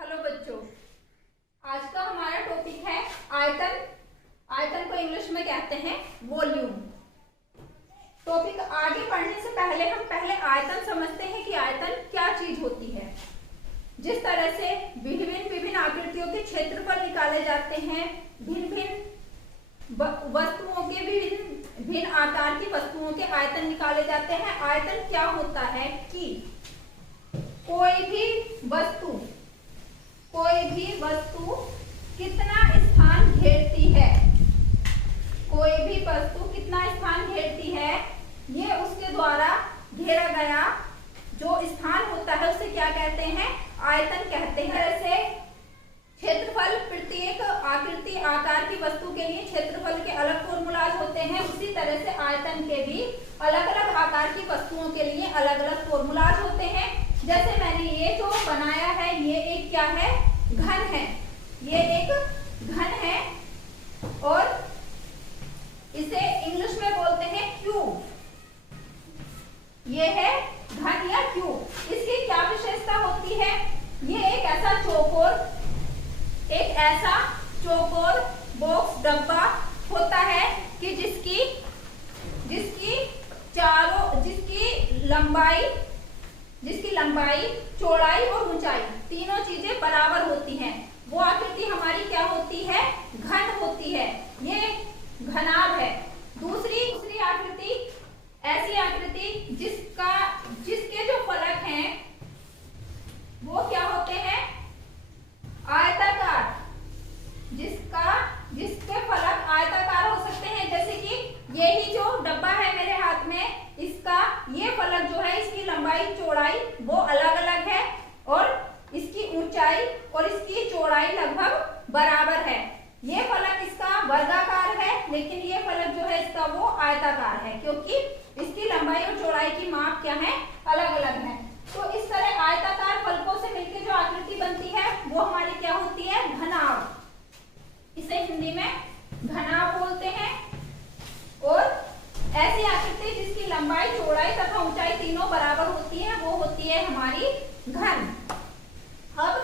Hello बच्चों, आज का हमारा टॉपिक है आयतन। आयतन को इंग्लिश में कहते हैं वॉल्यूम। टॉपिक आगे पढ़ने से पहले हम आयतन समझते हैं कि आयतन क्या चीज होती है। जिस तरह से विभिन्न आकृतियों के क्षेत्रफल निकाले जाते हैं, भिन्न भिन्न वस्तुओं के भिन्न आकार की वस्तुओं के आयतन निकाले जाते हैं। आयतन क्या होता है कि कोई भी वस्तु कितना स्थान घेरती है, कोई भी वस्तु कितना स्थान घेरती है, ये उसके द्वारा घेरा गया जो स्थान होता है उसे क्या कहते हैं? आयतन कहते हैं। जैसे क्षेत्रफल, प्रत्येक आकृति आकार की वस्तु के लिए क्षेत्रफल के अलग फॉर्मूलाज होते हैं, उसी तरह से आयतन के भी अलग अलग आकार की वस्तुओं के लिए अलग अलग फॉर्मूलाज होते हैं। जैसे मैंने ये जो बनाया है, ये एक क्या है? घन है। ये एक घन है और इसे इंग्लिश में बोलते हैं क्यूब। ये है घन या क्यूब। इसकी क्या विशेषता होती है? ये एक ऐसा चौकोर बॉक्स डब्बा होता है कि जिसकी लंबाई, चौड़ाई और ऊंचाई तीनों चीजें बराबर होती हैं। वो आकृति हमारी क्या होती है? घन होती है। ये घनाभ है। दूसरी आकृति ऐसी आकृति जिसके जो फलक हैं वो क्या होते हैं? आयताकार। जिसके फलक आयताकार हो सकते हैं। जैसे कि यही जो डब्बा है मेरे हाथ में, इसका ये फलक जो है, इसकी लंबाई चौड़ाई वो अलग अलग है और इसकी ऊंचाई और इसकी चौड़ाई लगभग बराबर है। ये फलक इसका वर्गाकार है, लेकिन ये फलक जो है इसका वो आयताकार है, क्योंकि इसकी लंबाई और चौड़ाई की माप क्या है? अलग अलग है। तो इस तरह आयताकार फलकों से मिलकर जो आकृति बनती है वो हमारी क्या होती है? घनाभ। इसे हिंदी में घनाभ बोलते हैं। और ऐसी आकृति जिसकी लंबाई, चौड़ाई तथा ऊंचाई तीनों बराबर होती है वो होती है हमारी घन। अब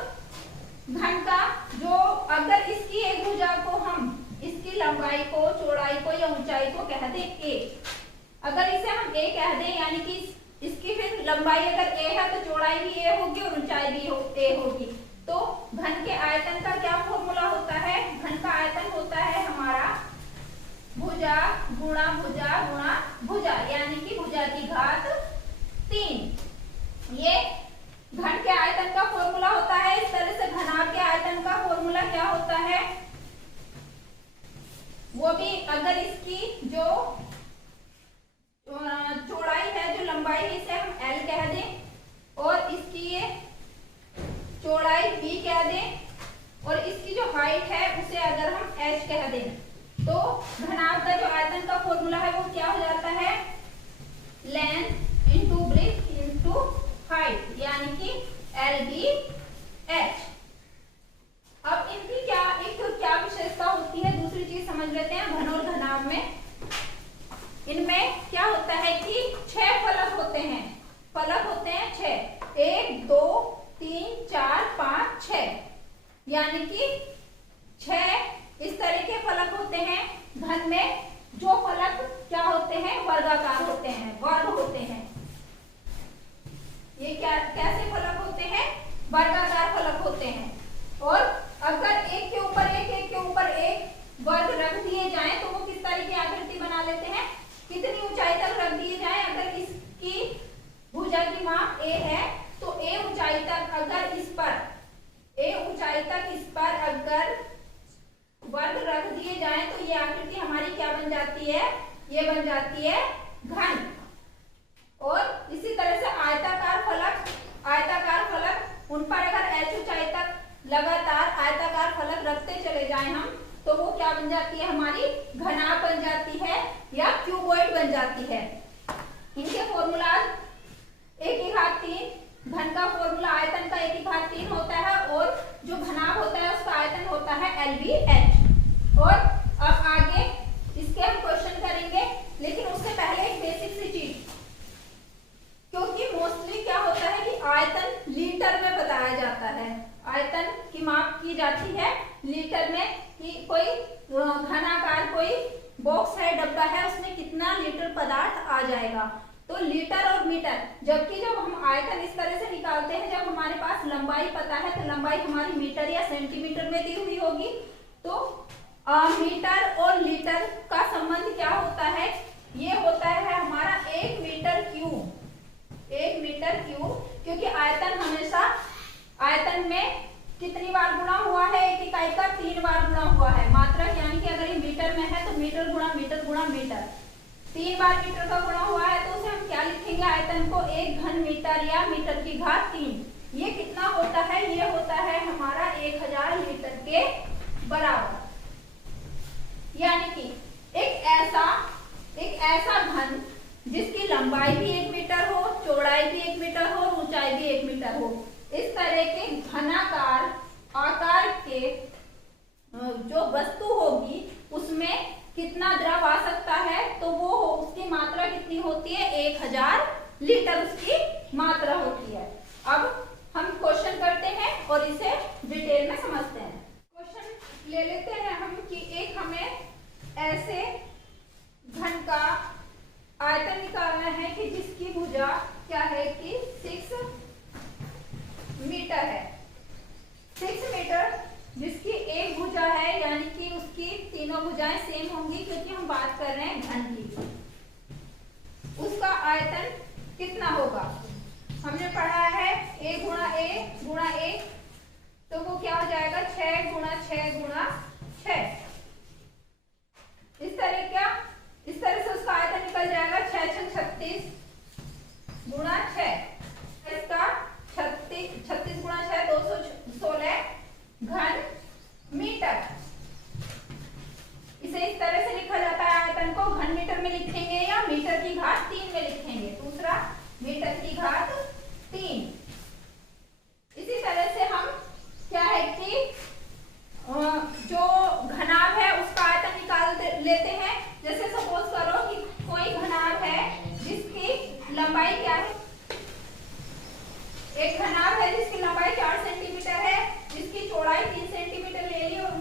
घन का जो, अगर इसकी एक भुजा को हम इसकी लंबाई को, चौड़ाई को या ऊंचाई को कह दें a, अगर इसे हम a कह दें, यानी कि इसकी फिर लंबाई अगर a है तो चौड़ाई भी a होगी और ऊंचाई भी a होगी। तो घन के आयतन का क्या फॉर्मूला होता है? घन का आयतन होता है हमारा भुजा गुणा भुजा गुणा भुजा, यानी कि भुजा की घात 3। ये घन के आयतन का फॉर्मूला होता है। इस तरह से घनाभ के आयतन का फॉर्मूला क्या होता है? वो भी अगर इसकी जो चौड़ाई है, जो लंबाई है, इसे हम L कह दें और इसकी ये चौड़ाई B कह दें और इसकी जो हाइट है उसे अगर हम H कह दें, तो घनाभ का जो आयतन का फॉर्मूला है वो क्या हो जाता है? Length into breadth into height, यानी कि LBH। अब इनकी क्या विशेषता होती है? दूसरी चीज समझ लेते हैं। घन और घनाभ में इनमें क्या होता है कि 6 फलक होते हैं। फलक होते हैं 6, 1 2 3 4 5 6, यानी कि 6 इस तरह के फलक होते हैं। घन में जो फलक क्या होते हैं? वर्गाकार होते हैं, वर्ग होते हैं। ये कैसे फलक होते हैं? वर्गाकार फलक होते हैं। और अगर एक के ऊपर एक वर्ग रख दिए जाएं तो वो किस तरह की आकृति बना लेते हैं? कितनी ऊंचाई तक रख दिए जाएं? अगर इसकी भुजा की माप a है तो a ऊंचाई तक अगर इस पर अगर वर्ग रख दिए जाएं तो ये आकृति हमारी क्या बन जाती है? ये बन जाती है घन। और इसी तरह से आयताकार फलक उन पर अगर h ऊंचाई तक लगातार आयताकार फलक रखते चले जाएं हम, तो वो क्या बन जाती है? हमारी घनाभ बन जाती है या क्यूबॉइड बन जाती है। इनके फॉर्मूला 1/3। घन का फॉर्मूला आयतन का 1/3 होता है और जो घनाभ होता है उसका आयतन होता है LBH। और अब आगे इसके हम क्वेश्चन करेंगे, लेकिन उससे पहले एक बेसिक सी चीज, क्योंकि मोस्टली क्या होता है कि आयतन लीटर में बताया जाता है। आयतन की माप की जाती है लीटर में, कि कोई घनाकार कोई बॉक्स है, डब्बा है, उसमें कितना लीटर पदार्थ आ जाएगा। तो लीटर और मीटर, जबकि जब हम आयतन इस तरह से निकालते हैं, जब हमारे पास लंबाई पता है तो लंबाई हमारी मीटर या सेंटीमीटर में दी हुई होगी। तो मीटर और लीटर का संबंध क्या होता है, ये होता है हमारा 1 मीटर क्यूब। 1 मीटर क्यूब, क्योंकि आयतन हमेशा आयतन में कितनी बार गुणा हुआ है, एक इकाई का 3 बार गुणा हुआ है। मात्रक यानी कि अगर ये मीटर में है तो मीटर गुणा मीटर गुणा मीटर, 3 बार मीटर का गुणा हुआ है, तो उसे हम क्या लिखेंगे, आयतन को 1 घन मीटर या मीटर की घात 3। ये कितना होता है, ये होता है हमारा 1000 लीटर के बराबर। यानी कि एक ऐसा घन जिसकी लंबाई भी 1 मीटर हो, चौड़ाई भी 1 मीटर हो, ऊंचाई भी 1 मीटर हो, इस तरह के घनाकार आकार के जो वस्तु होगी उसमें कितना द्रव आ सकता है, तो वो उसकी मात्रा कितनी होती है, 1000 लीटर उसकी मात्रा होती है। अब हम क्वेश्चन करते हैं और इसे डिटेल में समझते हैं। क्वेश्चन ले लेते हैं हम कि एक हमें ऐसे घन का आयतन निकालना है कि जिसकी भुजा क्या है कि 6 मीटर है। 6 मीटर जिसकी एक भुजा है, यानी कि उसकी तीनों भुजाएं सेम होंगी, क्योंकि हम बात कर रहे हैं घन की। उसका आयतन कितना होगा, हमने पढ़ा है a गुणा a गुणा a, तो वो क्या हो जाएगा 6 गुणा 6 गुणा 6। इस तरह से उसका आयतन निकल जाएगा 6 6 36 गुणा 6। इसका 36 गुणा 6 216 घन मीटर। इसे इस तरह से लिखा जाता है, आयतन को घन मीटर में लिखेंगे या मीटर की घात 3 में लिखेंगे। दूसरा मीटर की घात 3। इसी तरह से हम क्या है कि जो घनाभ है उसका आयतन निकाल लेते हैं। जैसे सपोज करो कि कोई घनाभ है जिसकी लंबाई क्या है, एक घनाभ है जिसकी लंबाई 4 सेंटीमीटर है, जिसकी चौड़ाई 3 सेंटीमीटर ले ली और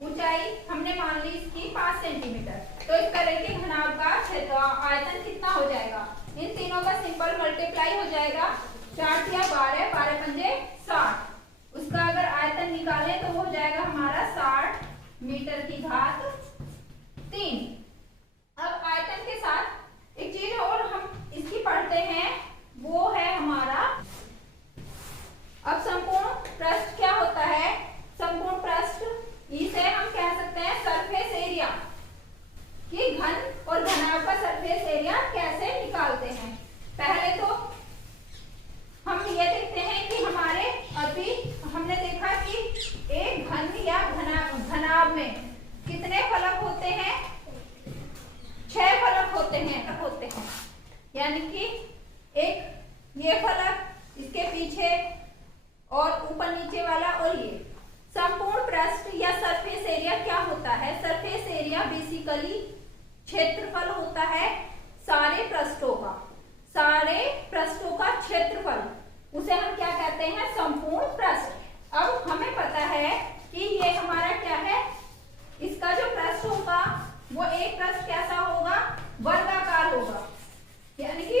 ऊंचाई हमने मान ली इसकी 5 सेंटीमीटर। तो इस तरह के घनाभ का आयतन कितना हो जाएगा, इन तीनों का सिंपल मल्टीप्लाई हो जाएगा, 4 या 12 12 पंजे 60। उसका अगर आयतन निकाले तो वो हो जाएगा हमारा 60 मीटर की घात 3। अब आयतन के साथ एक चीज और हम इसकी पढ़ते हैं, वो है हमारा, अब संपूर्ण पृष्ठ क्या होता है, संपूर्ण पृष्ठ इसे हम कह सकते हैं सरफेस एरिया, कि घन और घनाभ का सरफेस एरिया कैसे निकालते हैं। पहले तो हम ये देखते हैं कि हमारे अभी हमने देखा कि एक घन या घनाभ में कितने फलक होते हैं, 6 फलक होते हैं। यानी कि एक ये फलक, इसके पीछे और ऊपर नीचे वाला, और ये संपूर्ण पृष्ठ या सरफेस एरिया क्या होता है, सरफेस एरिया बेसिकली क्षेत्रफल होता है सारे पृष्ठों का क्षेत्रफल, उसे हम क्या कहते हैं, संपूर्ण पृष्ठ। अब हमें पता है कि ये हमारा क्या है, इसका जो पृष्ठ होगा वो एक पृष्ठ कैसा होगा, वर्गाकार होगा, यानी कि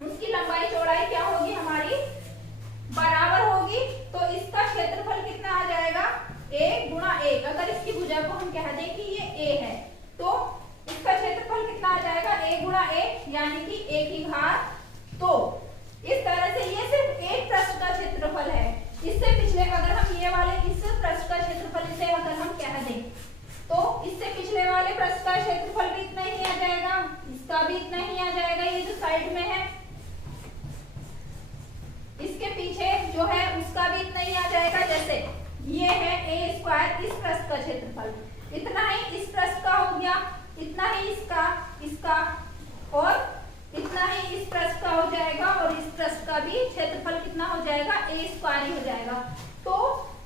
उसकी लंबाई चौड़ाई क्या होगी, हमारी बराबर होगी। तो इसका क्षेत्रफल कितना आ जाएगा, 1 गुणा 1। अगर इसकी भुजा को हम कह दें कि ये a है, तो इसका क्षेत्रफल कितना आ जाएगा, 1 गुणा 1, यानी कि a की घात 2। इस तरह से ये सिर्फ एक पृष्ठ का क्षेत्रफल है। इससे पिछले अगर हम ये वाले इस पृष्ठ का क्षेत्रफल इसे अगर हम कह दें, तो इससे पिछले वाले पृष्ठ का क्षेत्रफल भी इतना ही आ जाएगा, इसका भी इतना ही आ जाएगा, ये जो साइड में है, इसके पीछे जो है उसका भी इतना ही आ जाएगा। जैसे ये है a², इस पृष्ठ का क्षेत्रफल इतना ही इस पृष्ठ का हो गया, इतना ही इसका और इतना ही इस पृष्ठ का हो जाएगा, और इस पृष्ठ का भी क्षेत्रफल कितना हो जाएगा, a² ही हो जाएगा। तो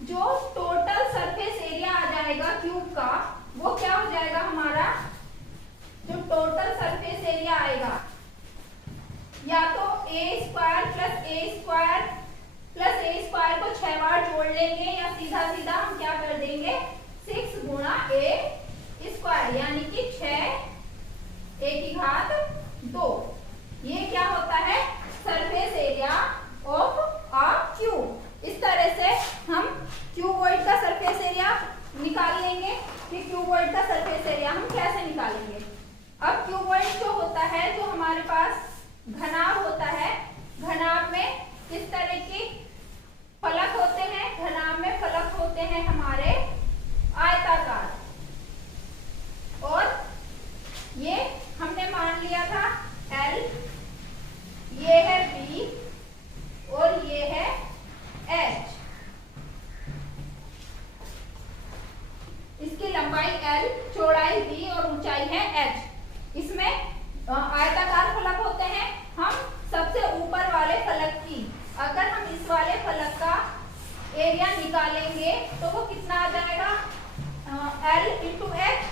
जो टोटल सरफेस एरिया आ जाएगा क्यूब का, वो क्या हो जाएगा, हमारा जो टोटल सरफेस एरिया आएगा, या तो a² + a² + a² स्क्वायर को 6 बार जोड़ लेंगे या सीधा सीधा हम क्या कर देंगे 6 गुणा ए स्क्वायर यानी कि 6 ए की घात 2। ये क्या होता है surface area of a cube. इस तरह से हम क्यूबॉइड का सरफेस एरिया निकाल लेंगे कि क्यूबॉइड का सरफेस एरिया हम कैसे निकालेंगे। अब क्यूबॉइड जो होता है जो हमारे पास घनाभ होता है, घनाभ में किस तरह की फलक होते हैं, घनाभ में फलक होते हैं हमारे आयताकार, और ये हमने मान लिया था L, ये है B और ये है H। इसकी लंबाई L, चौड़ाई B और ऊंचाई है H। इसमें आयताकार फलक होते हैं। हम सबसे ऊपर वाले फलक की अगर हम इस वाले फलक का एरिया निकालेंगे तो वो कितना आ जाएगा L इंटू H।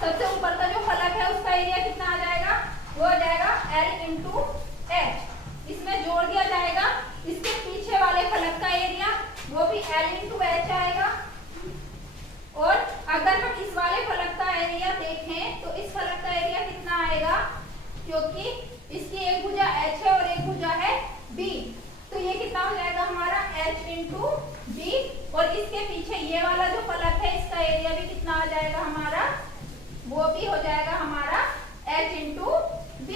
सबसे ऊपर का जो फलक है उसका एरिया कितना आ जाएगा, वो आ जाएगा L इंटू H। इसमें जोड़ दिया जाएगा इसके पीछे वाले फलक का एरिया, वो भी L इंटू H आएगा। और अगर हम इस वाले फलक का एरिया देखें तो इस फलक का एरिया कितना आएगा, क्योंकि इसकी एक भुजा H है और एक भुजा है B, तो ये कितना हो जाएगा हमारा H इंटू B। और इसके पीछे ये वाला जो फलक है इसका एरिया भी कितना आ जाएगा हमारा, वो भी हो जाएगा हमारा H इंटू B।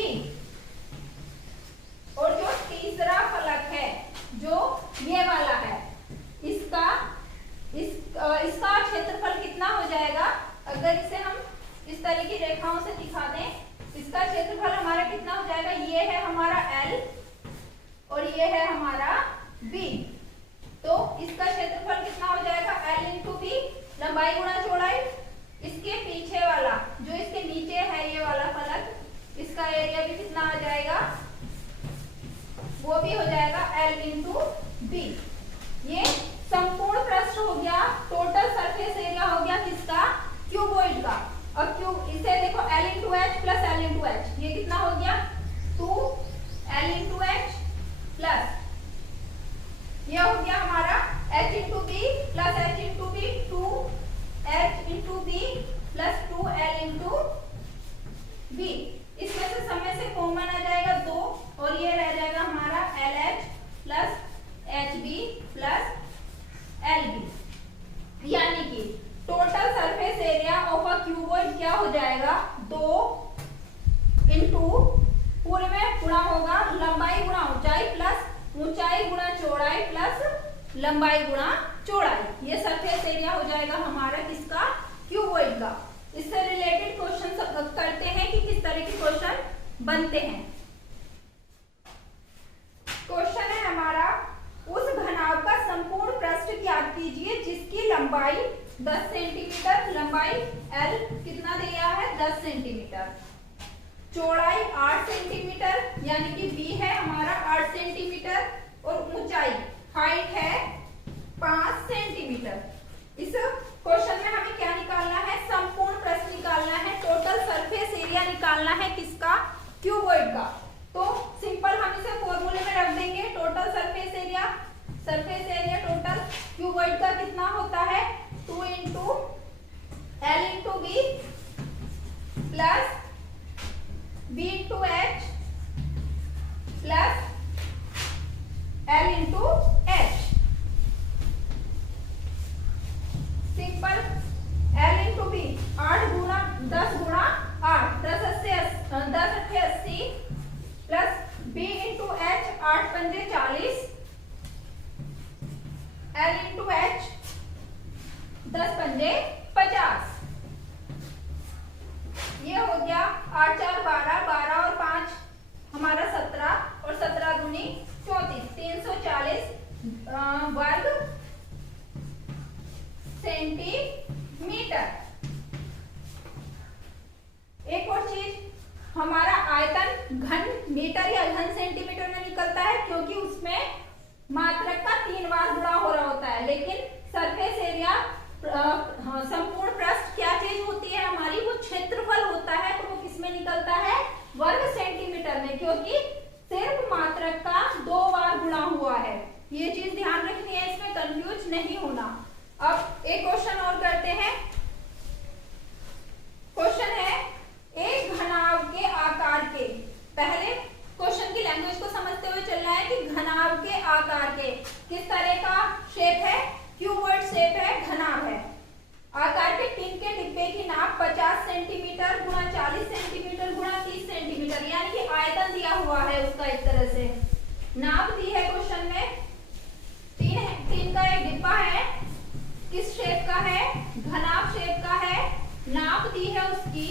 और जो तीसरा फलक है जो ये वाला है, इसका क्षेत्रफल कितना हो जाएगा, अगर इसे हम इस तरह की रेखाओं से दिखा दें, इसका क्षेत्रफल हमारा कितना हो जाएगा, ये है हमारा L और ये है हमारा B। तो इसका क्षेत्रफल कितना हो जाएगा L इंटू B, लंबाई गुणा चौड़ाई। इसके पीछे वाला जो इसके नीचे है ये वाला फलक, इसका एरिया भी कितना आ जाएगा, वो भी हो जाएगा L इंटू B। ये संपूर्ण पृष्ठ हो गया, टोटल सरफेस एरिया हो गया किसका, क्यूबॉइड का। अब क्यूब इसे देखो L into H plus L into H, ये कितना हो गया 2L इंटू H प्लस ये हो गया हमारा H into B plus H into B, 2H into B plus 2L into B। इसमें से समय से कॉमन आ जाएगा 2 और ये रह जाएगा हमारा LH plus HB plus LB, यानी कि total surface area of a cuboid क्या हो जाएगा 2 इंटू पूरे में गुणा होगा लंबाई गुणा ऊंचाई प्लस ऊंचाई गुणा चौड़ाई प्लस लंबाई गुणा चौड़ाई। ये सरफेस एरिया हो जाएगा हमारा किसका, क्यूबॉइड का। इससे रिलेटेड क्वेश्चन करते हैं कि किस तरह के क्वेश्चन बनते हैं। क्वेश्चन है हमारा, उस घनाभ का संपूर्ण पृष्ठ ज्ञात कीजिए जिसकी लंबाई 10 सेंटीमीटर, लंबाई L कितना दिया है 10 सेंटीमीटर, चौड़ाई 8 सेंटीमीटर यानी कि B है हमारा 8 सेंटीमीटर और ऊंचाई हाइट है 5 सेंटीमीटर। इस क्वेश्चन में हमें क्या निकालना है, संपूर्ण पृष्ठ निकालना है, टोटल सरफेस एरिया निकालना है किसका, क्यूबॉइड का। तो सिंपल हम इसे फॉर्मूले में रख देंगे, total surface area total cuboid का कितना होता है 2 into L into B plus B into H plus L into H। Simple L into B 8 गुणा 10 गुणा 8, 10 अट्ठे 80 प्लस B इंटू H 8 पंजे 40, L इंटू H 10 पंजे 50। ये हो गया 8 4 12, 12 और 5 हमारा 17 और 17 दूनी 34, 340 वर्ग सेंटीमीटर। एक और चीज, हमारा आयतन घन मीटर या घन सेंटीमीटर में निकलता है क्योंकि उसमें मात्रक का 3 बार गुणा हो रहा होता है, लेकिन सरफेस एरिया संपूर्ण पृष्ठ क्या चीज होती है हमारी, वो क्षेत्रफल होता है, तो वो किसमें निकलता है वर्ग सेंटीमीटर में, क्योंकि सिर्फ मात्रक का 2 बार गुणा हुआ है। ये चीज ध्यान रखनी है इसमें। कुछ नहीं होना। अब एक क्वेश्चन और करते हैं। क्वेश्चन है एक घनाभ के आकार के, पहले क्वेश्चन की लैंग्वेज को समझते हुए चलना है कि घनाभ के आकार के किस तरह का शेप है, क्यूबॉइड शेप है, घनाभ है। आकार के टिन के डिब्बे की नाप 50 सेंटीमीटर गुणा 40 सेंटीमीटर गुणा 30 सेंटीमीटर, यानी कि आयतन दिया हुआ है उसका, एक तरह से नाप दी है क्वेश्चन में। टिन का एक डिब्बा है, किस शेप का है, घनाभ शेप का है, नाप दी है उसकी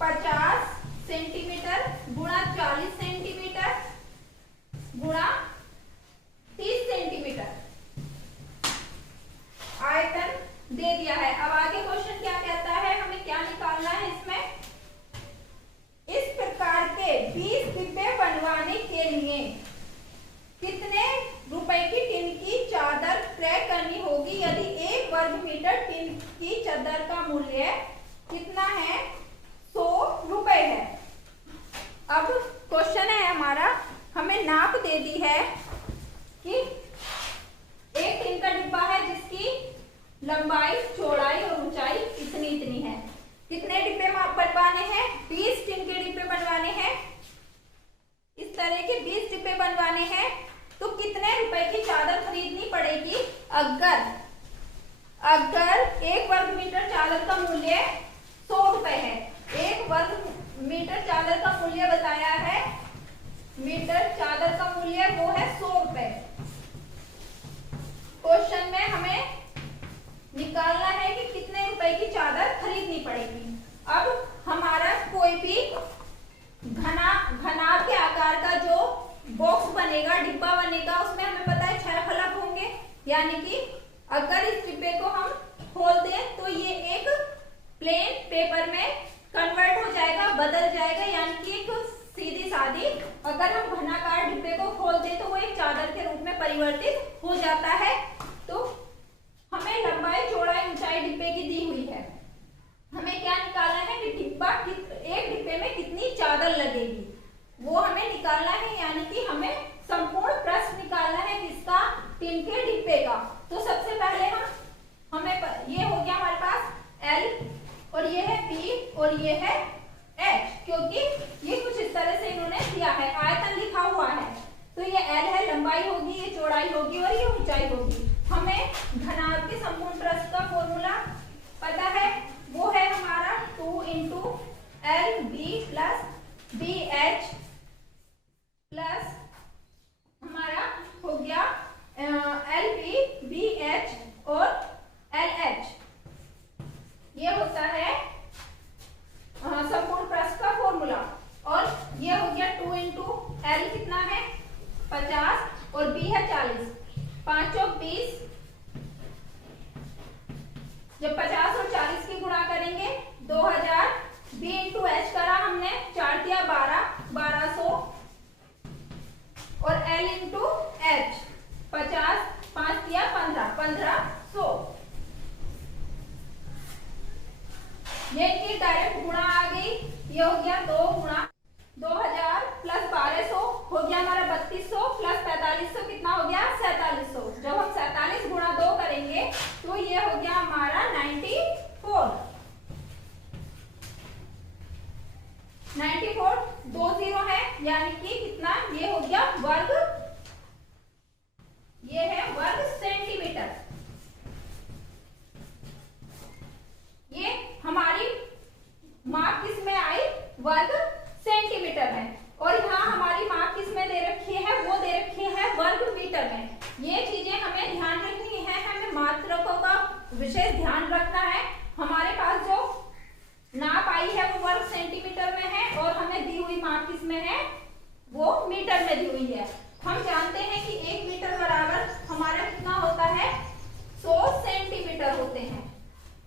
50 सेंटीमीटर गुणा 40 सेंटीमीटर गुणा 30 सेंटीमीटर, आयतन दे दिया है। अब आगे क्वेश्चन क्या कहता है, हमें क्या निकालना है इसमें। इस प्रकार के 20 डिब्बे बनवाने के लिए कितने रुपए की टिन की चादर क्रय करनी होगी यदि 1 वर्ग मीटर टिन की चादर का मूल्य कितना है, 100 रुपए है। अब क्वेश्चन है हमारा, हमें नाप दे दी है कि एक टिन का डिब्बा है जिसकी लंबाई, चौड़ाई और ऊंचाई इतनी इतनी है। कितने डिब्बे बनवाने हैं, 20 टिन के डिब्बे बनवाने हैं। इस तरह के 20 डिब्बे बनवाने हैं तो कितने रुपए की चादर खरीदनी पड़ेगी। अगर 1 वर्ग मीटर चादर का मूल्य 100 रुपए है, 1 वर्ग मीटर चादर का मूल्य बताया है, मीटर चादर का मूल्य वो है 100 रुपए। क्वेश्चन में हमें निकालना है कि कितने रुपए की चादर खरीदनी पड़ेगी। अब हमारा कोई भी घनाभ के आकार का जो बॉक्स बनेगा, डिब्बा बनेगा, उसमें हमें पता है 6 फलक होंगे, यानी कि अगर इस डिब्बे को हम खोल दें तो ये एक प्लेन पेपर में कन्वर्ट हो जाएगा, बदल जाएगा, यानी कि एक सीधी सादी, अगर हम घनाकार डिब्बे को खोल दें तो वो एक चादर के रूप में परिवर्तित हो जाता है। तो हमें लंबाई, चौड़ाई, ऊंचाई डिब्बे की दी हुई है, हमें क्या निकालना है कि एक डिब्बे में कितनी चादर लगेगी वो हमें निकालना है, यानी कि हमें संपूर्ण प्रश्न निकालना है किसका, टिन के डिब्बे का। तो सबसे पहले हमें ये हो गया हमारे पास L और ये है B और ये है H, क्योंकि ये कुछ इस तरह से इन्होंने दिया है, आयतन लिखा हुआ है। तो ये L है, लंबाई होगी, ये चौड़ाई होगी और ये ऊंचाई होगी। हमें घनाभ के संपूर्ण प्रश्न का फॉर्मूला पता है, वो है हमारा 2 × LB प्लस BH प्लस हमारा हो गया LB, BH और LH। ये होता है संपूर्ण प्रश्न का फॉर्मूला। और ये हो गया 2 × L कितना है 50 और B है 40, 5 चौक 20, जब 50 और 40 की गुणा करेंगे 2000, B × H करा हमने, 4 दिया 12, 1200 और L × H 50, 5 दिया 15, 1500। ये इनकी डायरेक्ट गुणा आ गई, ये हो गया 2 × 2000 प्लस 1200 हो गया हमारा 3200 प्लस 4500 कितना हो गया 4700। जब हम 47 × 2 करेंगे तो ये हो गया हमारा 94। 94 2 0 है, यानी कि कितना, ये हो गया वर्ग, ये है वर्ग सेंटीमीटर। ये हमारी माप किस में आई, वर्ग सेंटीमीटर में। और यहाँ हमारी माप किस में दे रखी है, वो दे रखी है वर्ग मीटर में। ये चीजें हमें ध्यान रखनी है, हमें मात्रकों का विशेष ध्यान रखना है। हमारे पास जो नाप आई है वो वर्ग सेंटीमीटर में है और हमें दी हुई माप किस में है, वो मीटर में दी हुई है। हम जानते हैं कि 1 मीटर बराबर हमारा कितना होता है, 100 सेंटीमीटर होते हैं।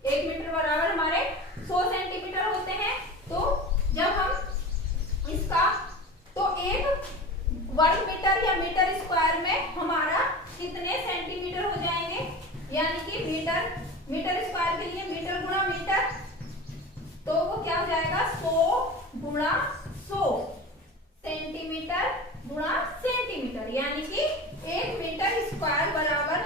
1 मीटर बराबर हमारे 100 सेंटीमीटर होते हैं। तो जब हम इसका, तो 1 वर्ग मीटर या मीटर स्क्वायर में हमारा कितने सेंटीमीटर हो जाएंगे, यानी कि मीटर स्क्वायर के लिए मीटर गुणा मीटर, तो वो क्या हो जाएगा 100 × 100 सेंटीमीटर गुणा सेंटीमीटर, यानी कि 1 मीटर स्क्वायर बराबर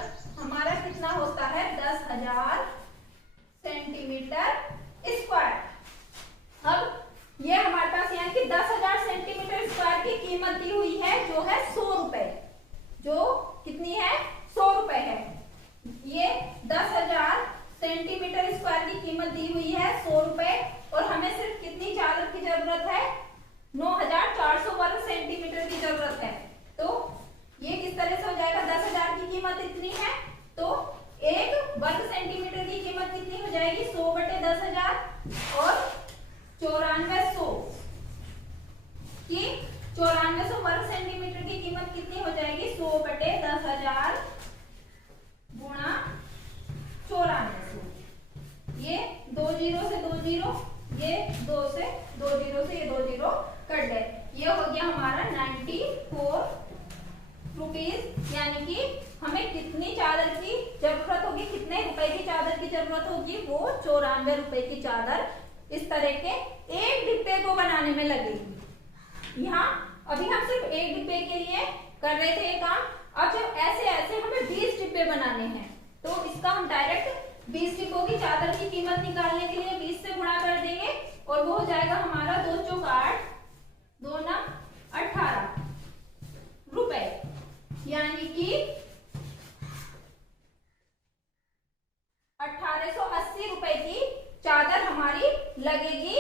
रुपीज, यानी कि हमें कितनी चादर की जरूरत होगी, कितने रुपए की चादर की जरूरत होगी, वो 94 रुपए की चादर इस तरह के एक डिब्बे को बनाने में लगेगी। यहाँ अभी हम सिर्फ एक डिब्बे के लिए कर रहे थे ये काम। अब जब ऐसे ऐसे हमें 20 डिब्बे बनाने हैं तो इसका हम डायरेक्ट 20 डिब्बों की चादर की कीमत निकालने के लिए 20 से गुणा कर देंगे और वो हो जाएगा हमारा 2 चौक 8, 2 नंग 18 रुपए, यानी कि 1880 रुपए की चादर हमारी लगेगी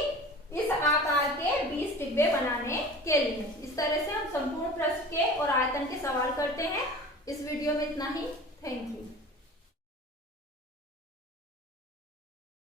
इस आकार के 20 डिब्बे बनाने के लिए। इस तरह से हम संपूर्ण पृष्ठ के और आयतन के सवाल करते हैं। इस वीडियो में इतना ही। Thank you.